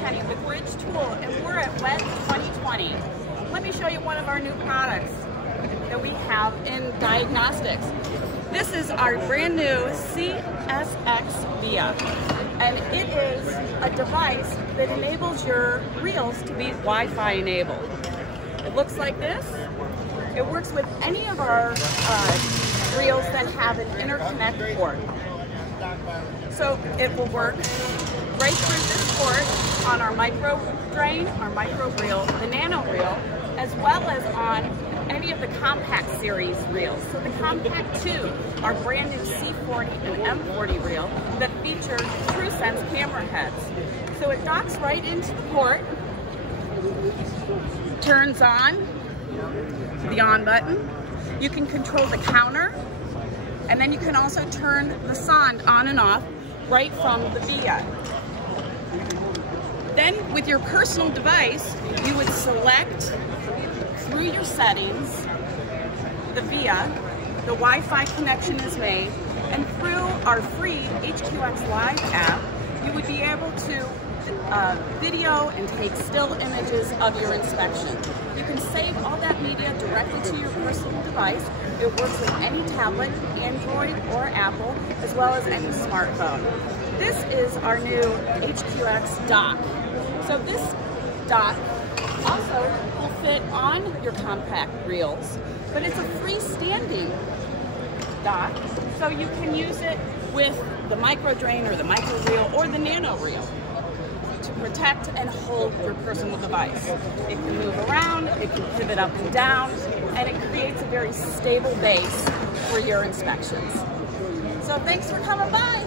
Penny with RIDGID Tool, and we're at WWETT 2020. Let me show you one of our new products that we have in diagnostics. This is our brand new CSx Via, and it is a device that enables your reels to be Wi-Fi enabled. It looks like this. It works with any of our reels that have an interconnect port. So it will work right through this port on our micro drain, our micro reel, the nano reel, as well as on any of the compact series reels. So the compact 2, our brand new C40 and M40 reel that feature TrueSense camera heads. So it docks right into the port, turns on the on button. You can control the counter, and then you can also turn the Sonde on and off right from the Via. Then with your personal device, you would select through your settings the Via, the Wi-Fi connection is made, and through our free Hqx Live App, you would be able to video and take still images of your inspection. You can save all that media directly to your personal device. It works with any tablet, Android or Apple, as well as any smartphone. This is our new Hqx dock. So this dock also will fit on your compact reels, but it's a freestanding dock, so you can use it with the micro drain or the micro reel or the nano reel to protect and hold your personal device. It can move around, it can pivot up and down, and it creates a very stable base for your inspections. So thanks for coming by.